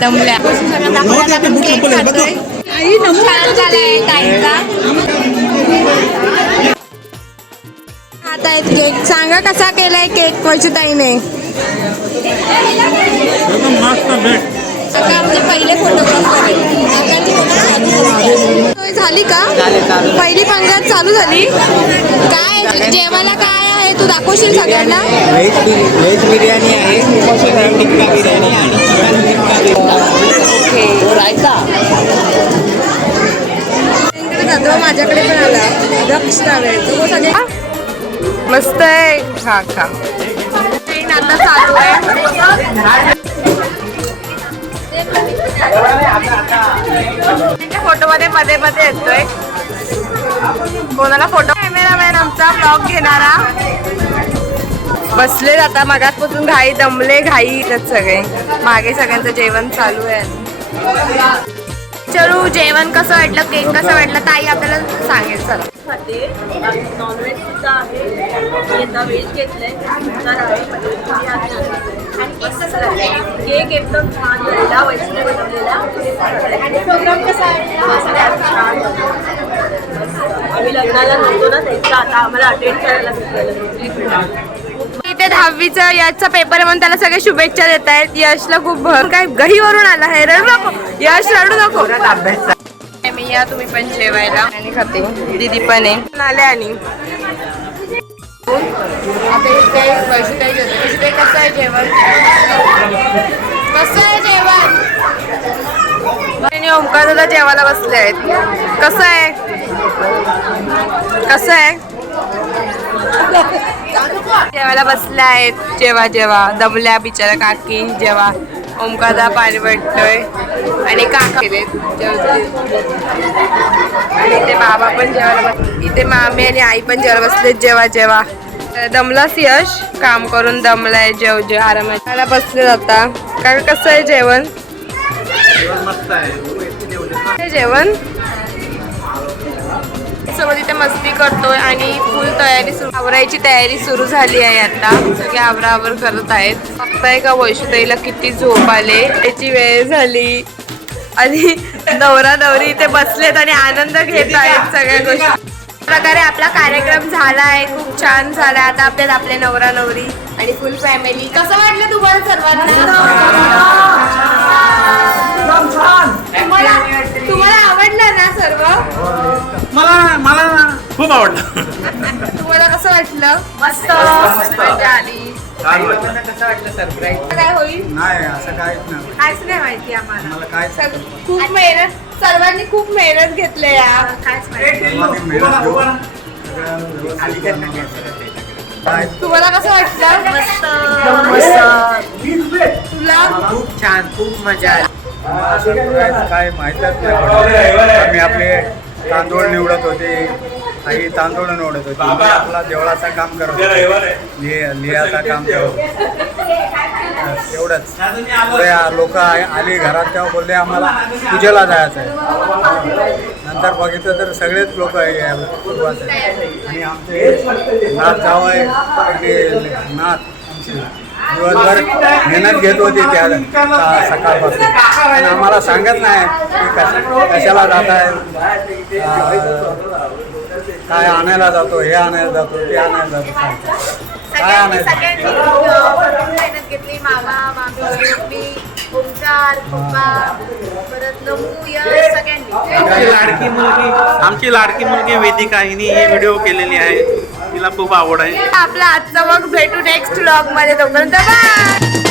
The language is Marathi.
दमल्या. आता आहेत केक सांगा कसा केलाय केक वैशू ताईने आमचे पहिले फोटोग्राफर झाली. का पहिली पंगत चालू झाली काय जेवायला काय आहे तू दाखवशील सगळ्यांना? व्हेज बिर- व्हेज बिर्याणी आहे. टिक्का बिर्याणी आणि चिकन टिक्का जातो माझ्याकडे पण आला. दक्ष आहे तो सगळे. मस्त आहे. हा खा. ट्रेन आता चालू आहे. फोटो मध्ये मध्ये मध्ये येतोय. कोणाला फोटो आजचा ब्लॉग घेणारा. बसले जाता मगातपासून घाई दमले घाई आहेत सगळे. मागे सगळ्यांचं जेवण चालू आहे. चलू जेवण कसं वाटलं केक कसं वाटलं ताई आपल्याला सांगेल चला. नॉनव्हेज सुद्धा आहे. मी व्हेज घेतलंय. केक एकदम छान झालेला वैष्णव बनवलेला आणि प्रोग्राम कसा आहे मस्त आहे, छान मस्त. आम्ही लग्नाला नव्हतो ना त्याचा आता आम्हाला अटेंड करायला भेटलेलं इथे दहावीचा याचा पेपर आहे म्हणून त्याला सगळे शुभेच्छा देत आहेत. यशला खूप भर काय गहीवरून आला आहे? रडू नको. यश रडू नको. मी या तुम्ही पण जेवायला. आणि खाते. दीदी पण आहे. आले आणि. आता इथे वैशुताई जेवते. वैशुताई, कसं आहे जेवण? कसं आहे जेवण? आणि दादा जेवायला बसले आहेत. कसं आहे? कसं आहे? जेवायला बसल्या आहेत. जेवा जेवा. दमल्या बिचारा काकी जेवा. ओमकादा पाणी भेटतोय आणि काका आणि इथे बाबा पण जेवायला बस इथे मामी आणि आई पण जेवायला बसले जेवा जेवा. तर दमलास यश? काम करून दमलाय. जेव जेव. आरामात मला बसले जाता काय कसं आहे जेवण? जेवण? सोबत इथे मस्ती करतोय आणि फुल तयारी सुरू आवरायची तयारी सुरू झाली आहे आता. सगळे आवरावर करत आहेत. बघताय का वैशुताईला किती झोप आले? त्याची वेळ झाली. आणि नवरा नवरी इथे बसलेत आणि आनंद घेत आहेत सगळ्या गोष्टी. प्रकारे आपला कार्यक्रम झाला आहे. खूप छान झाला. आता आपल्याला आपले नवरा नवरी आणि फुल फॅमिली. कसं वाटलं तुम्हाला सर्वांना? आवडलं. तुम्हाला कसं वाटलं? मस्त. मजा आली. कसं वाटलं सरप्राईज काय होईल? नाही असं काहीच नाही. काहीच नाही माहिती आम्हाला. मला काय सग- खूप मेहनत सर्वांनी खूप मेहनत घेतली या. माहिती तुम्हाला कसं वाटलं? तुला? खूप छान खूप मजा आली. काय माहीतच नाही. आम्ही आपले तांदूळ निवडत होते. आई तांदूळ निवडत होती मी आपला देवळाचं काम करत होते लिहाचं काम करत होते. एवढंच. लोक आली घरात तेव्हा बोलले आम्हाला पूजेला जायचं आहे नंतर बघितलं तर सगळेच लोक सुरुवात आहे आणि आमचे नाथ जाव आहे. आणि नाथ दिवसभर मेहनत घेत होती त्या सकाळपासून. पण आम्हाला सांगत नाही की कशा कशाला जात आहे काय आणायला जातो हे आणायला जातो ते आणायला जातो. काय आणायचं? सगळ्यांनी भरपूर मेहनत घेतली मामा मामी मी ओंकार पप्पा परत नमू यश सगळ्यांनी. आमची लाडकी मुलगी आमची लाडकी मुलगी वेदिका हिने ही व्हिडिओ केलेली आहे. तिला खूप आवड आहे. आपला आजचा मग भेटू नेक्स्ट व्लॉगमध्ये. तोपर्यंत बाय